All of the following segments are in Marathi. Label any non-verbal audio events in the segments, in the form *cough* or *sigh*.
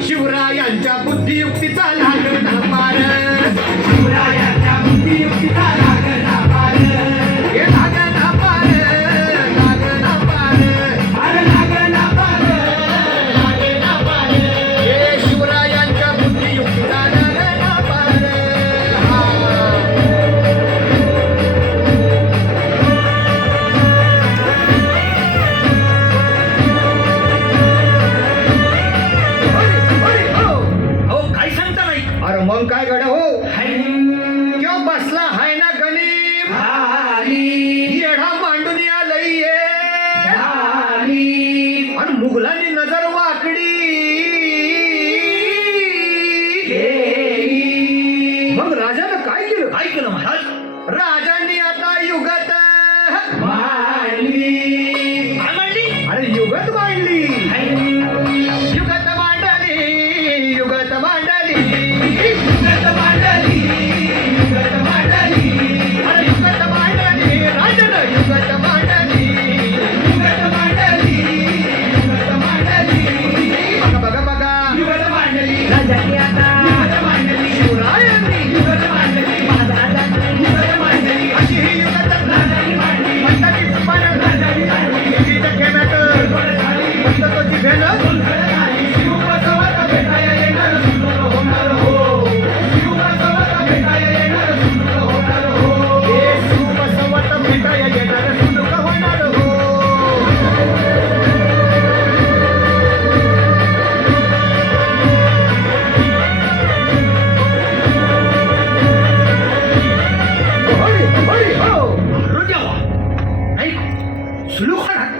शिवरायांच्या बुद्धियुक्तीचा लागला मार अरे मग काय गड हो? क्यों बसला हाय ना गणी येढा मांडून या लई आणि मुघलांनी नजर वाकडी. मग राजानं काय केलं? काय केलं महाराज? राजांनी आता हिंदत्वाची भेट Schlucht.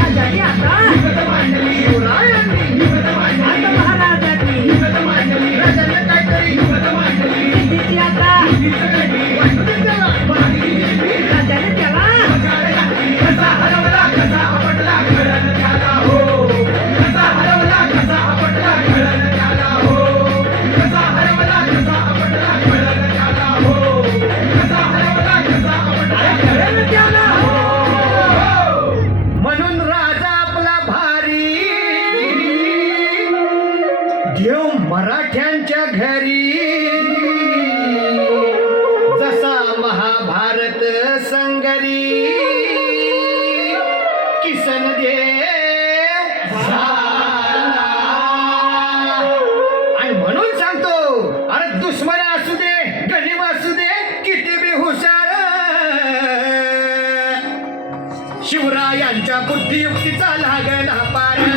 *laughs* भारत संगरी। किसन दे। आणि म्हणून सांगतो अरे दुश्मन असू दे गरीब असू दे किती बी हुशार. शिवरायांच्या बुद्धियुक्तीचा लागला पार.